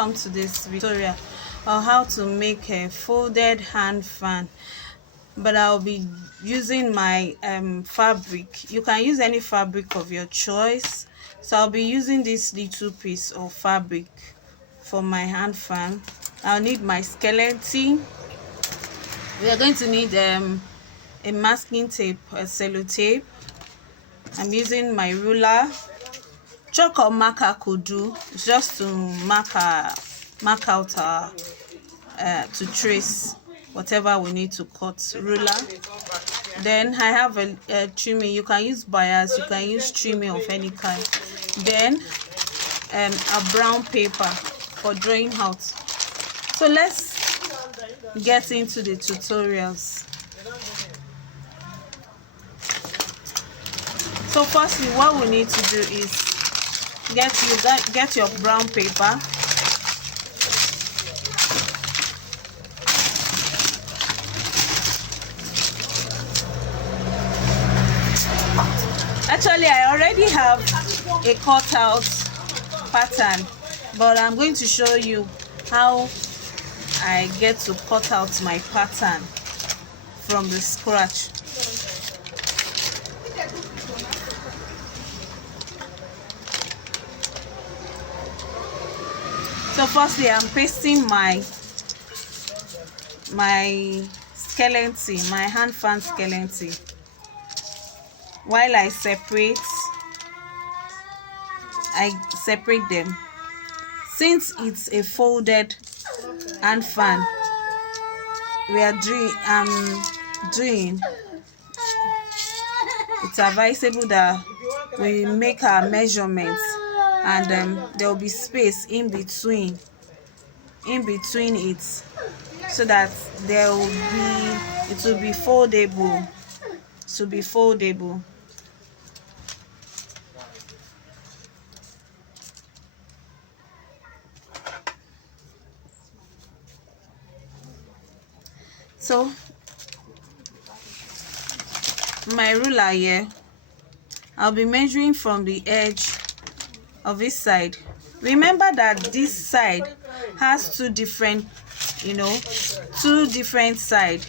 welcome to this tutorial on how to make a folded hand fan, but I'll be using my fabric. You can use any fabric of your choice, so I'll be using this little piece of fabric for my hand fan. I'll need my skeleton. We are going to need a masking tape, a sellotape. I'm using my ruler. Chalk or marker could do. It's just to mark out our to trace whatever we need to cut. Ruler. Then I have a trimming. You can use bias, you can use trimming of any kind. Then a brown paper for drawing out. So let's get into the tutorials. So firstly, what we need to do is get your brown paper. Actually, I already have a cutout pattern, but I'm going to show you how I get to cut out my pattern from the scratch. So firstly, I'm pasting my skeleton, my hand fan skeleton. While I separate them. Since it's a folded hand fan, it's advisable that we make our measurements, and there will be space in between it, so that it will be foldable. So my ruler here, I'll be measuring from the edge of this side. Remember that this side has two different sides.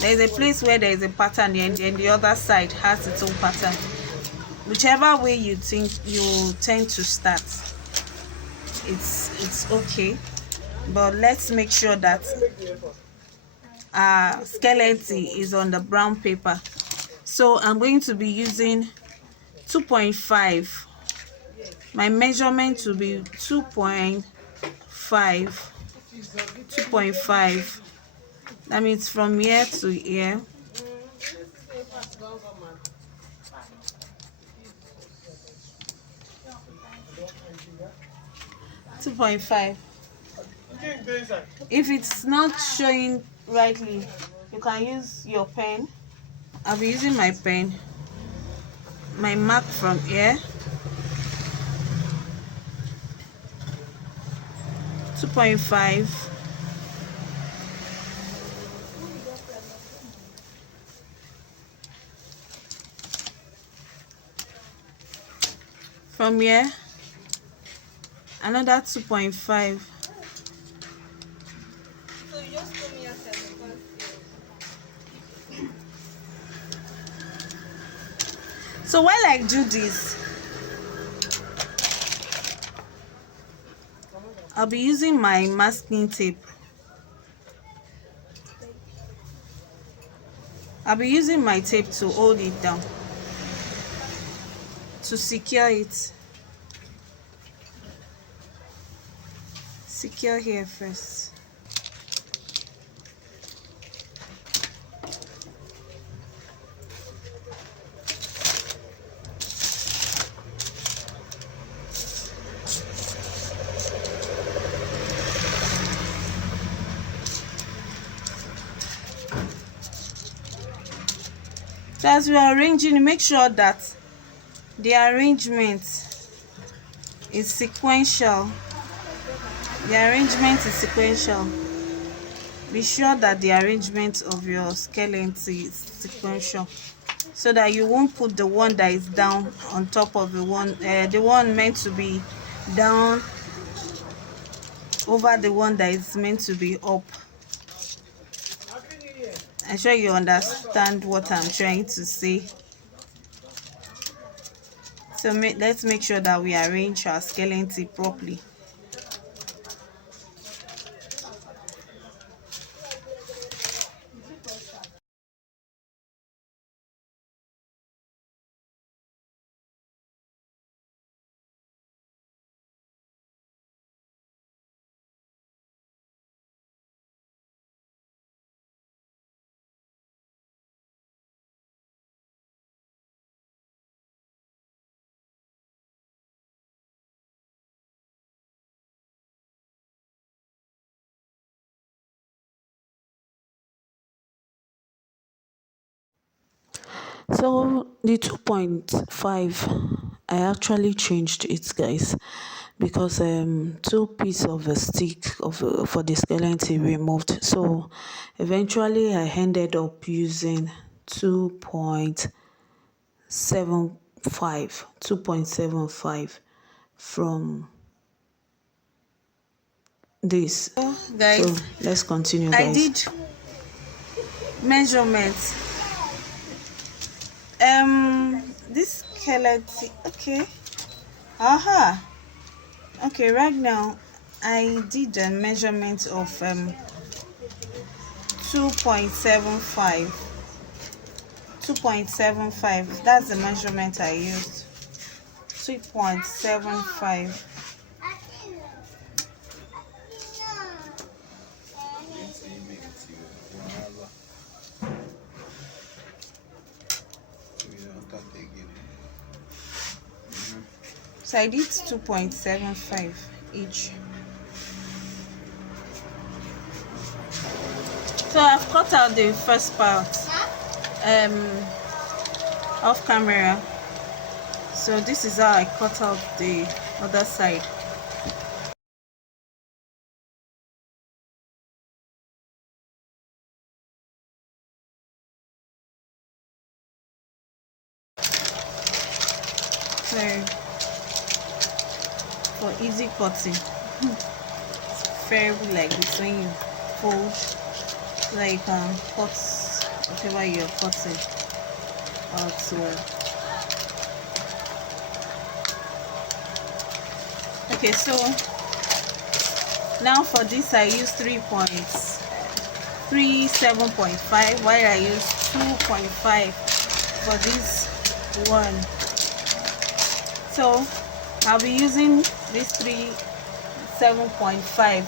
There is a place where there is a pattern, and the other side has its own pattern. Whichever way you think you tend to start, it's okay, but let's make sure that our skeleton is on the brown paper. So I'm going to be using 2.5. My measurement will be 2.5. That means from here to here. If it's not showing rightly, you can use your pen. I'll be using my pen. My mark from here. 2.5. From here, another 2.5. So while I do this, I'll be using my masking tape. I'll be using my tape to hold it down, to secure it. Secure here first. So as we are arranging, make sure that the arrangement is sequential. Be sure that the arrangement of your skeleton is sequential, so that you won't put the one that is down on top of the one meant to be down over the one that is meant to be up. I'm sure you understand what I'm trying to say. So let's make sure that we arrange our skeleton properly. So the 2.5, I actually changed it, guys, because 2 piece of a stick of for the skeleton removed. So eventually I ended up using 2.75 from this. So guys, So let's continue, I guys. did measurements. This skeleton, okay. Aha. Okay, right now I did a measurement of 2.75. 2.75. That's the measurement I used. 2.75. So I did 2.75 each. So I've cut out the first part off camera. So this is how I cut out the other side. So for easy cutting, it's very like between you fold, so that you can cut whatever you're cutting out well. Okay, so now for this I use 7.5, while I use 2.5 for this one. So I'll be using this 7.5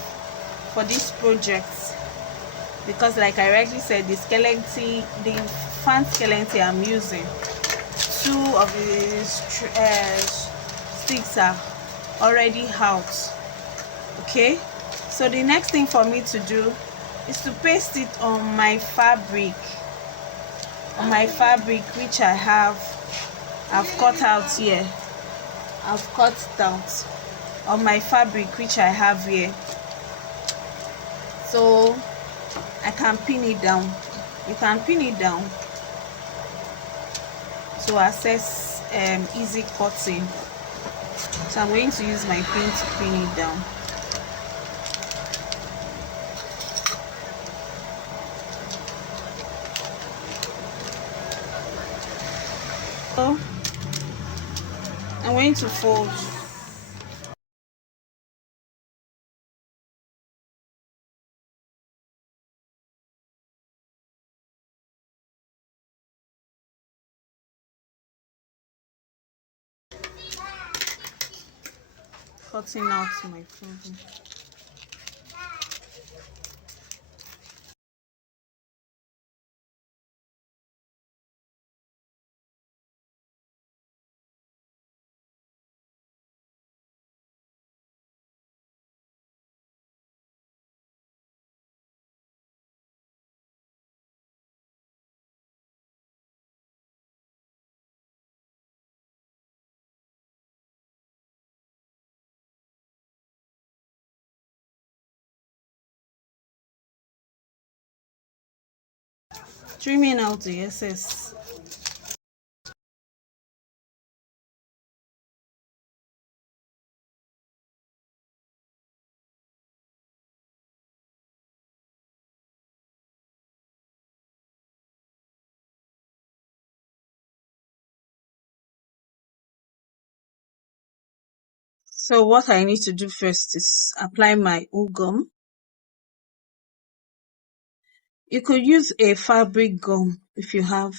for this project, because like I already said, the fan skeleton I'm using, 2 of the sticks are already out. Okay, so the next thing for me to do is to paste it on my fabric, which I've cut out here. I've cut it out on my fabric which I have here, so I can pin it down. You can pin it down to access easy cutting. So I'm going to use my pin to pin it down. So I'm going to fold. Cutting out my clothing. Trimming out the excess. So what I need to do first is apply my wool gum. You could use a fabric gum if you have,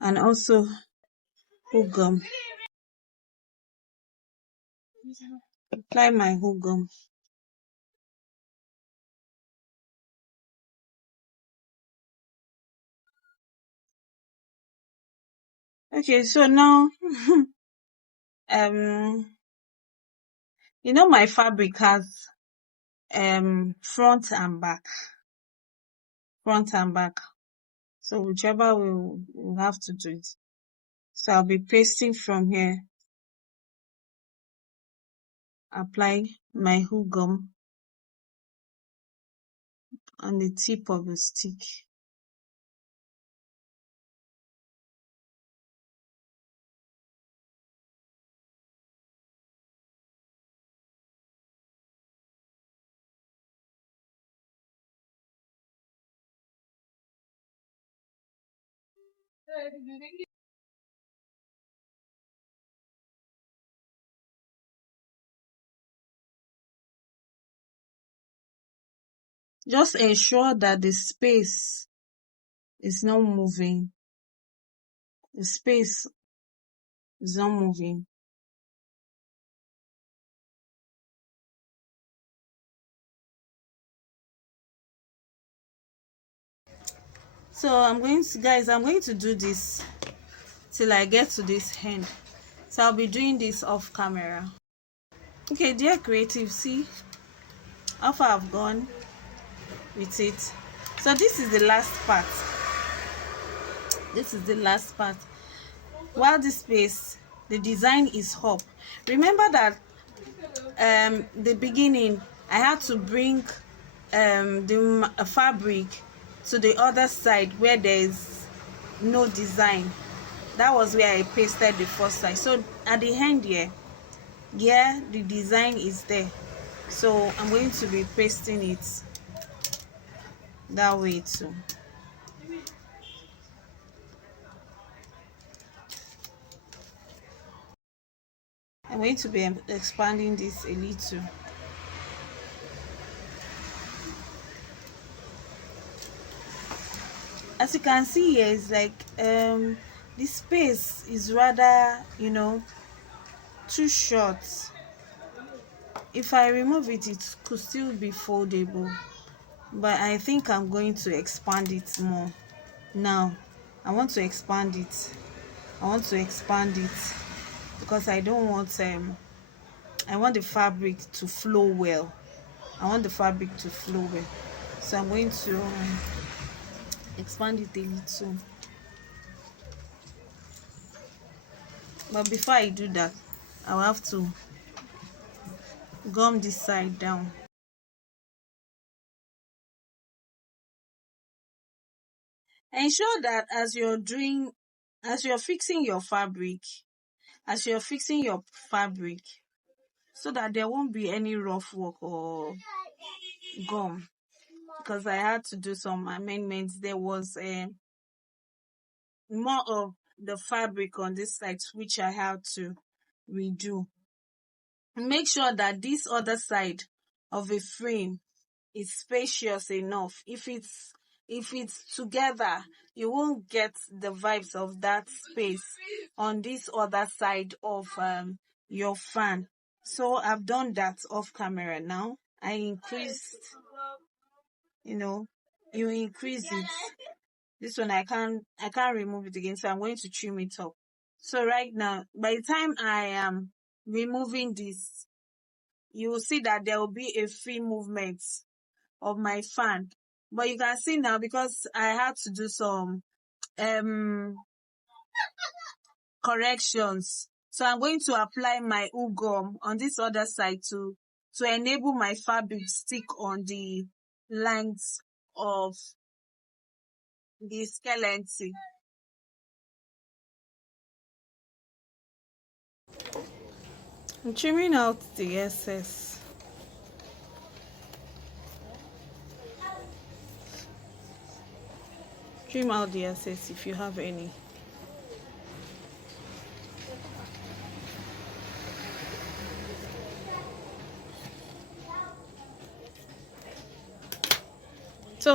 and also wool gum. Apply my wool gum. Okay, so now you know my fabric has front and back. So whichever we'll have to do it. So I'll be pasting from here. Apply my wool gum on the tip of the stick. Just ensure that the space is not moving. The space is not moving. So I'm going to do this till I get to this end. So I'll be doing this off camera. Okay, dear creative, see how far I've gone with it. So this is the last part. While this space, the design is up. Remember that the beginning I had to bring the fabric to the other side where there is no design. That was where I pasted the first side. So at the end here, the design is there. So I'm going to be pasting it that way too. I'm going to be expanding this a little. As you can see here, it's like the space is rather, too short. If I remove it, it could still be foldable, but I think I'm going to expand it more. Now I want to expand it because I don't want I want the fabric to flow well. So I'm going to expand it a little. But before I do that, I'll have to gum this side down. Ensure that as you're fixing your fabric, so that there won't be any rough work or gum, because I had to do some amendments. There was more of the fabric on this side which I had to redo. Make sure that this other side of a frame is spacious enough. If it's together, you won't get the vibes of that space on this other side of your fan. So I've done that off camera. Now I increased, you increase it. This one I can't remove it again, so I'm going to trim it up. So right now, by the time I am removing this, you will see that there will be a free movement of my fan. But you can see now, because I had to do some corrections, so I'm going to apply my wool gum on this other side to enable my fabric stick on the length of the skeleton. I'm trimming out the excess. Trim out the excess if you have any.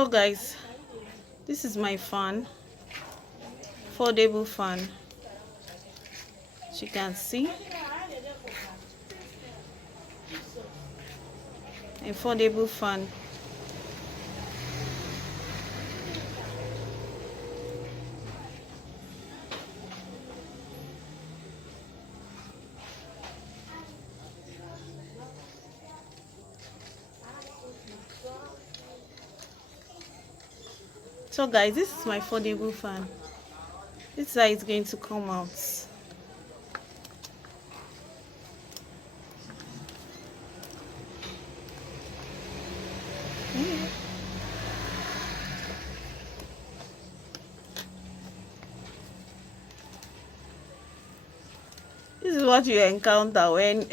So guys, this is my fan, foldable fan. As you can see, a foldable fan. So guys, this is my foldable fan. This is how it's going to come out. This is what you encounter when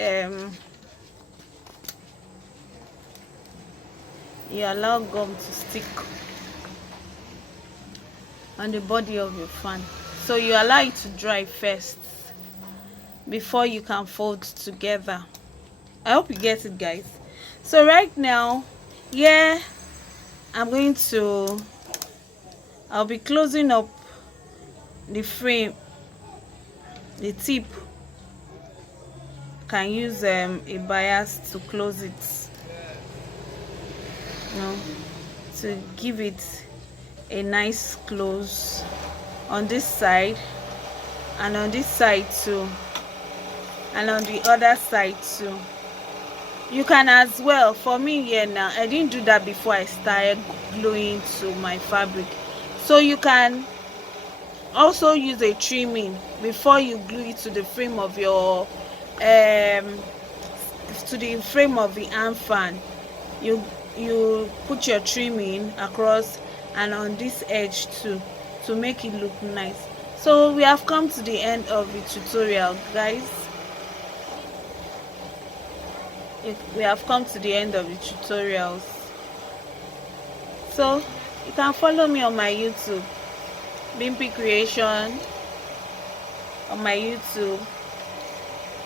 you allow gum to stick on the body of your fan. So you allow it to dry first before you can fold together. I hope you get it, guys. So right now, yeah, I'll be closing up the frame, the tip. Can use a bias to close it, to give it a nice close on this side and on this side too, and on the other side too. You can as well, for me here now, I didn't do that before I started gluing to my fabric, so you can also use a trimming before you glue it to the frame of your to the frame of the hand fan. You put your trimming across and on this edge too, to make it look nice. So we have come to the end of the tutorial, guys. We have come to the end of the tutorials. So you can follow me on my YouTube, Bimpy Creation, on my YouTube.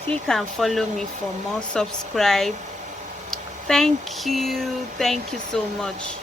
Click and follow me for more. Subscribe. Thank you so much.